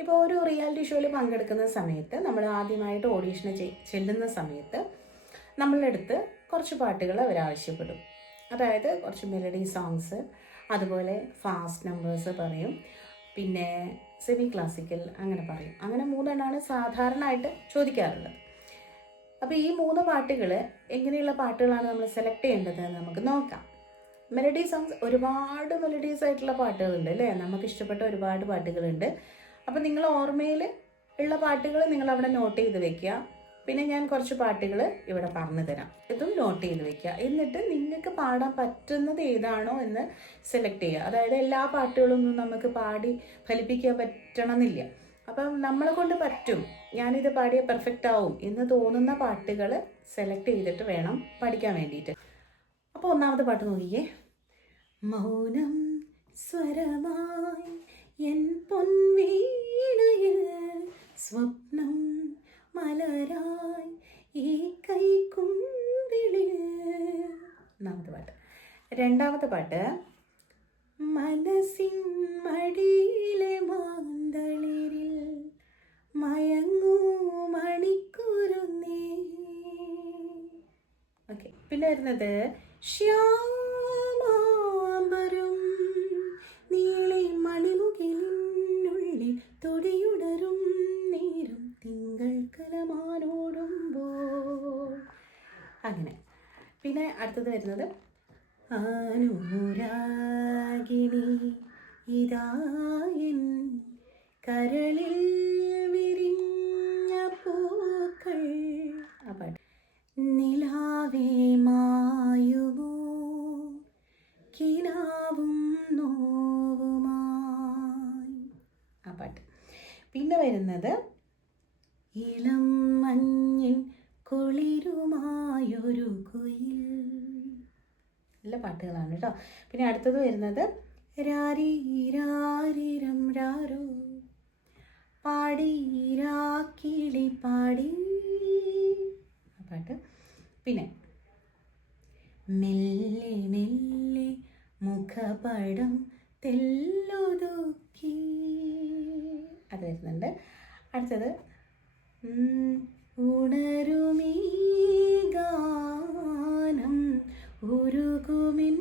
ഇപ്പോൾ ഒരു റിയാലിറ്റി ഷോയിൽ പങ്കെടുക്കുന്ന സമയത്ത് നമ്മൾ ആദ്യമായിട്ട് ഓഡീഷന് ചെല്ലുന്ന സമയത്ത് നമ്മളെടുത്ത് കുറച്ച് പാട്ടുകൾ അവർ ആവശ്യപ്പെടും. അതായത് കുറച്ച് മെലഡി സോങ്സ്, അതുപോലെ ഫാസ്റ്റ് നമ്പേഴ്സ് പറയും, പിന്നെ സെമി ക്ലാസിക്കൽ അങ്ങനെ പറയും. അങ്ങനെ 3 എണ്ണമാണ് സാധാരണയായിട്ട് ചോദിക്കാറുള്ളത്. അപ്പോൾ ഈ 3 പാട്ടുകൾ എങ്ങനെയുള്ള പാട്ടുകളാണ് നമ്മൾ സെലക്ട് ചെയ്യേണ്ടത് എന്ന് നമുക്ക് നോക്കാം. മെലഡി സോങ്സ് ഒരുപാട് മെലഡീസ് ആയിട്ടുള്ള പാട്ടുകളുണ്ട് അല്ലേ, നമുക്ക് ഇഷ്ടപ്പെട്ട ഒരുപാട് പാട്ടുകളുണ്ട്. അപ്പോൾ നിങ്ങൾ ഓർമ്മയിൽ ഉള്ള പാട്ടുകൾ നിങ്ങൾ അവിടെ നോട്ട് ചെയ്ത് വെക്കുക. പിന്നെ ഞാൻ കുറച്ച് പാട്ടുകൾ ഇവിടെ പറഞ്ഞു തരാം, ഇതും നോട്ട് ചെയ്ത് വെക്കുക. എന്നിട്ട് നിങ്ങൾക്ക് പാടാൻ പറ്റുന്നത് ഏതാണോ എന്ന് സെലക്ട് ചെയ്യുക. അതായത് എല്ലാ പാട്ടുകളൊന്നും നമുക്ക് പാടി ഫലിപ്പിക്കാൻ പറ്റണമെന്നില്ല. അപ്പം നമ്മളെ കൊണ്ട് പറ്റും, ഞാനിത് പാടിയ പെർഫെക്റ്റ് ആവും എന്ന് തോന്നുന്ന പാട്ടുകൾ സെലക്ട് ചെയ്തിട്ട് വേണം പഠിക്കാൻ വേണ്ടിയിട്ട്. അപ്പോൾ ഒന്നാമത്തെ പാട്ട് നോക്കിയേ. മൗനം സ്വരമായി എൻ പൊൻവീണയിൽ സ്വപ്നം മലരായി ഈ കൈക്കുമ്പിളിൽ. ഒന്നാമത്തെ പാട്ട്. രണ്ടാമത്തെ പാട്ട് മനസ്സിൻ മടിയിലെ മാന്തളിരിൽ മയങ്ങൂ മണിക്കൂരുന്നേ. ഓക്കെ, പിന്നെ വരുന്നത് ശ്യാമാംബരം നീളെ മണിമുകിലിനുള്ളിൽ തൊടിയുടരും നേരം തിങ്കൾ കലമാനോടുമ്പോൾ. അങ്ങനെ. പിന്നെ അടുത്തത് വരുന്നത് അനുരാഗിണി ഇതായൻ കരളിൽ വിരിഞ്ഞ പൂക്കൾ. ആ പാട്ട്. നിലാവേ മായുമോ കിനാവും നോവുമായി. ആ പാട്ട്. പിന്നെ വരുന്നത് ഇളം മഞ്ഞിൻ കുളിരുമായൊരു കുയിൽ. നല്ല പാട്ടുകളാണ് കേട്ടോ. പിന്നെ അടുത്തത് വരുന്നത് രാരീരാരിരം രാരോ പാടി രാക്കിളി പാടി. ആ പാട്ട്. പിന്നെ മെല്ലെ മെല്ലെ മുഖപടം തെല്ലൊതുക്കി. അത് വരുന്നുണ്ട്. അടുത്തത് ഉണരുമീ ഗാനം ഉരുകുമിൻ